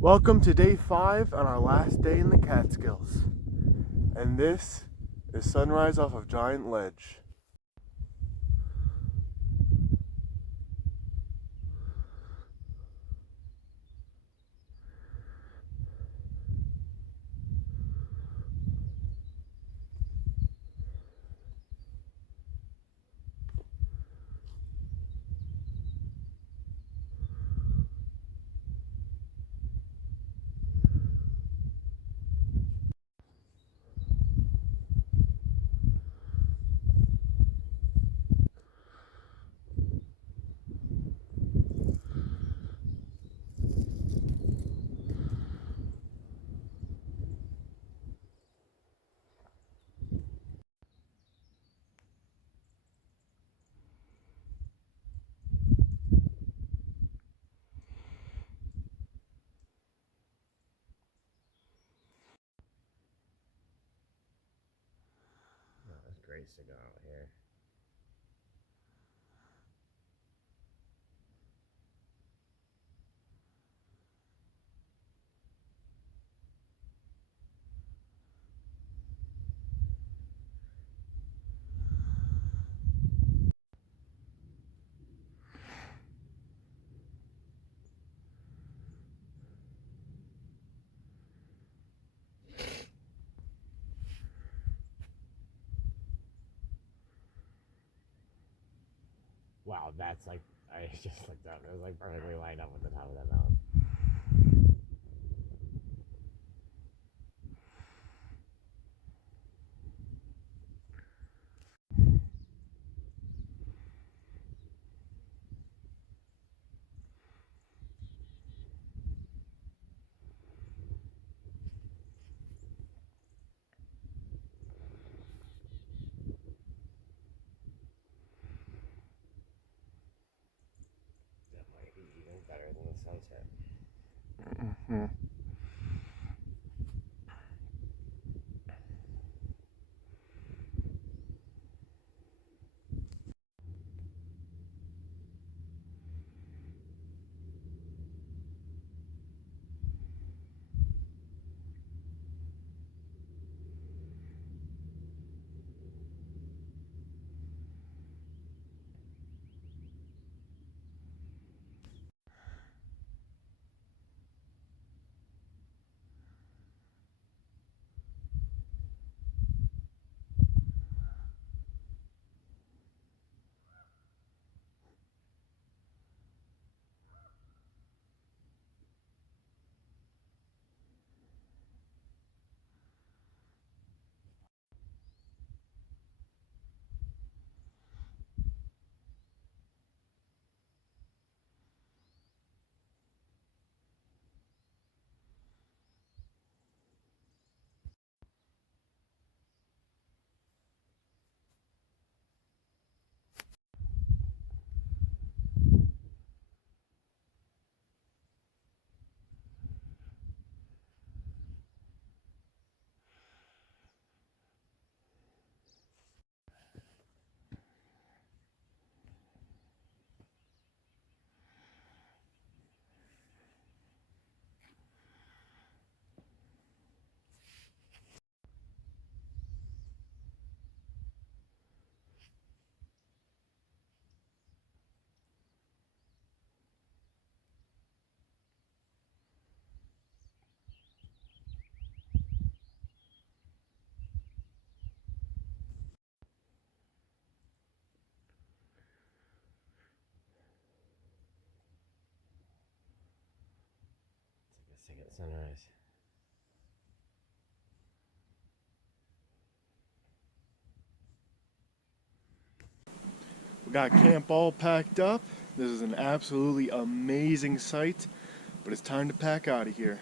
Welcome to day 5 on our last day in the Catskills. And this is sunrise off of Giant Ledge. It's great to go out here. Wow, that's like, I just looked up. It was like perfectly lined up with the top of that mountain. That might be even better than the sunset. Mm-hmm. It's like a second sunrise. We got camp all packed up. This is an absolutely amazing sight, but it's time to pack out of here.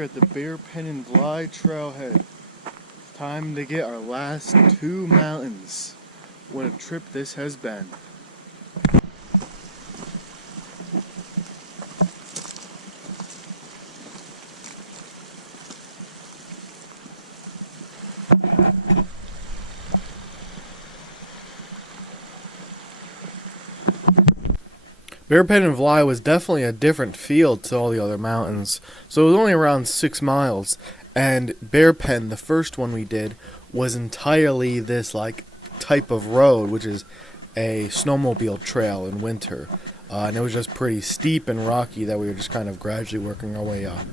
here at the Bearpen and Fly trailhead. It's time to get our last 2 mountains. What a trip this has been. Bearpen and Fly was definitely a different feel to all the other mountains. So it was only around 6 miles. And Bearpen, the first one we did, was entirely this type of road, which is a snowmobile trail in winter. And it was just pretty steep and rocky that we were just kind of gradually working our way up.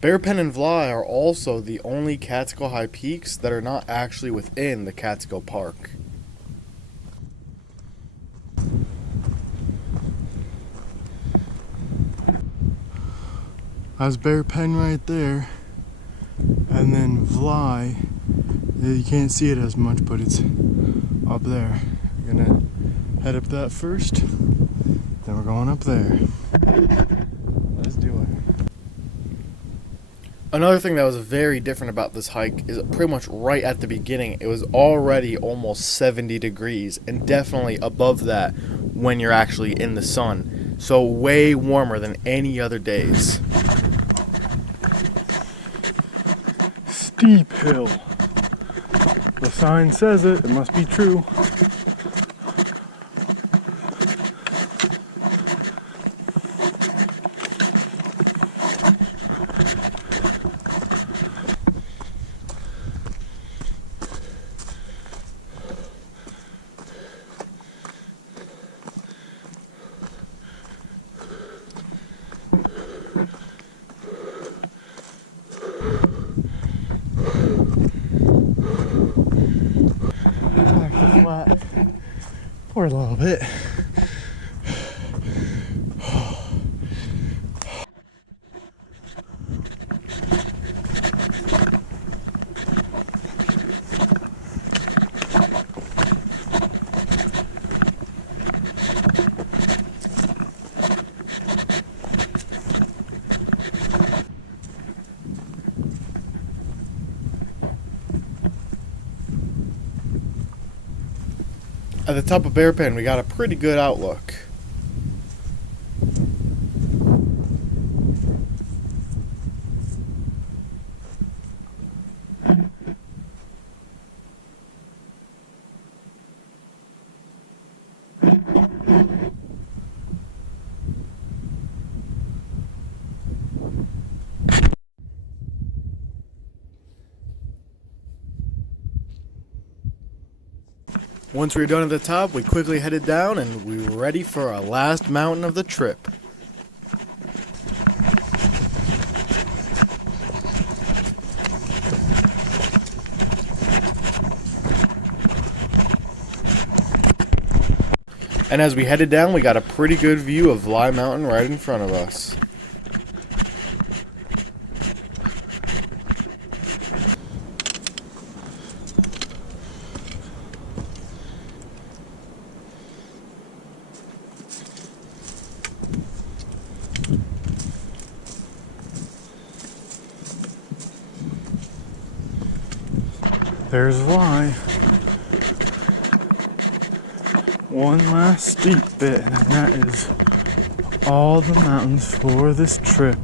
Bearpen and Fly are also the only Catskill high peaks that are not actually within the Catskill Park. That's Bearpen right there, and then Fly, you can't see it as much, but it's up there. We're gonna head up that first, then we're going up there. Let's do it. Another thing that was very different about this hike is pretty much right at the beginning, it was already almost 70 degrees, and definitely above that when you're actually in the sun. So way warmer than any other days. Steep hill. The sign says it must be true. Flat for a little bit. At the top of Bearpen, we got a pretty good outlook. Once we were done at the top, we quickly headed down and we were ready for our last mountain of the trip. And as we headed down, we got a pretty good view of Fly Mountain right in front of us. There's Fly. One last steep bit, and that is all the mountains for this trip.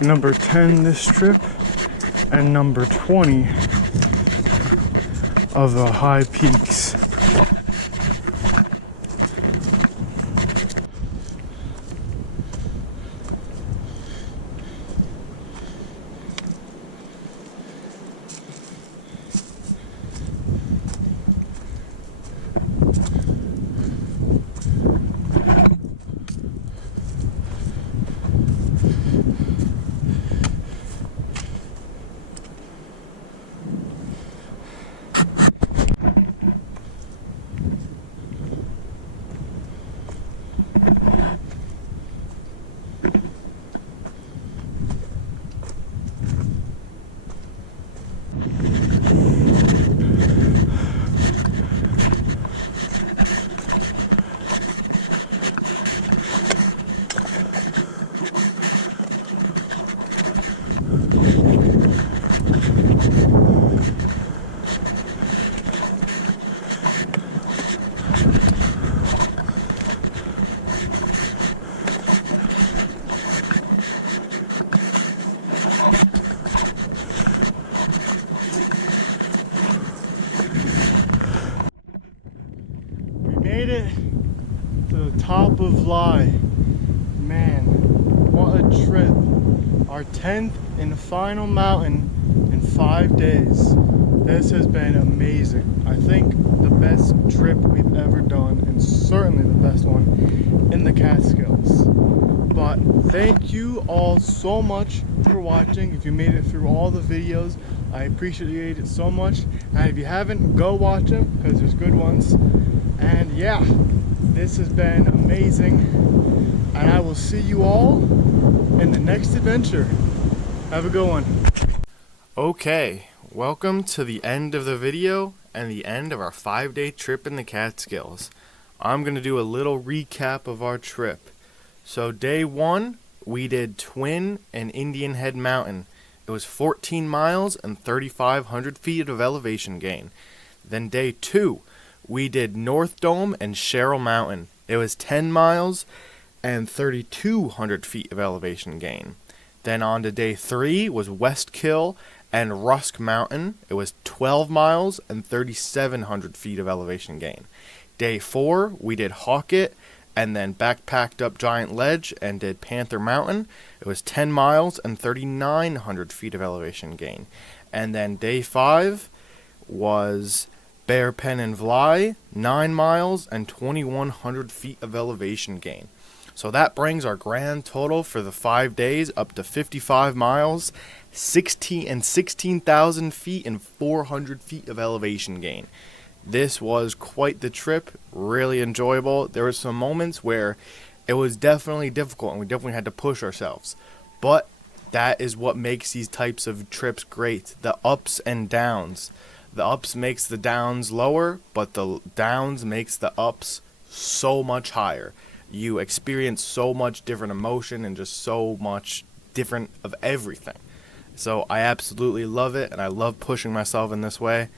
Number 10 this trip, and number 20 of the high peaks. the top of Lye. Man, what a trip. Our 10th and final mountain in 5 days. This has been amazing. I think the best trip we've ever done, and certainly the best one in the Catskills. But thank you all so much for watching. If you made it through all the videos, I appreciate it so much. And if you haven't, go watch them because there's good ones. And yeah, this has been amazing. And I will see you all in the next adventure. Have a good one. Okay, welcome to the end of the video and the end of our 5-day trip in the Catskills. I'm going to do a little recap of our trip. So day 1, we did Twin and Indian Head Mountain. It was 14 miles and 3,500 feet of elevation gain. Then day 2, we did North Dome and Sherrill Mountain. It was 10 miles and 3,200 feet of elevation gain. Then on to day 3 was West Kill and Rusk Mountain. It was 12 miles and 3,700 feet of elevation gain. Day 4, we did Hawkett and then backpacked up Giant Ledge and did Panther Mountain. It was 10 miles and 3,900 feet of elevation gain. And then day 5 was Bearpen and Vly, 9 miles and 2,100 feet of elevation gain. So that brings our grand total for the 5 days up to 55 miles, 16,000 feet and 400 feet of elevation gain. This was quite the trip, really enjoyable. There were some moments where it was definitely difficult and we definitely had to push ourselves. But that is what makes these types of trips great, the ups and downs. The ups makes the downs lower, but the downs makes the ups so much higher. You experience so much different emotion and just so much different of everything. So I absolutely love it, and I love pushing myself in this way.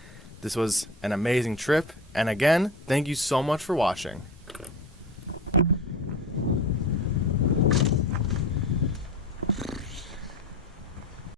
This was an amazing trip, and again, thank you so much for watching.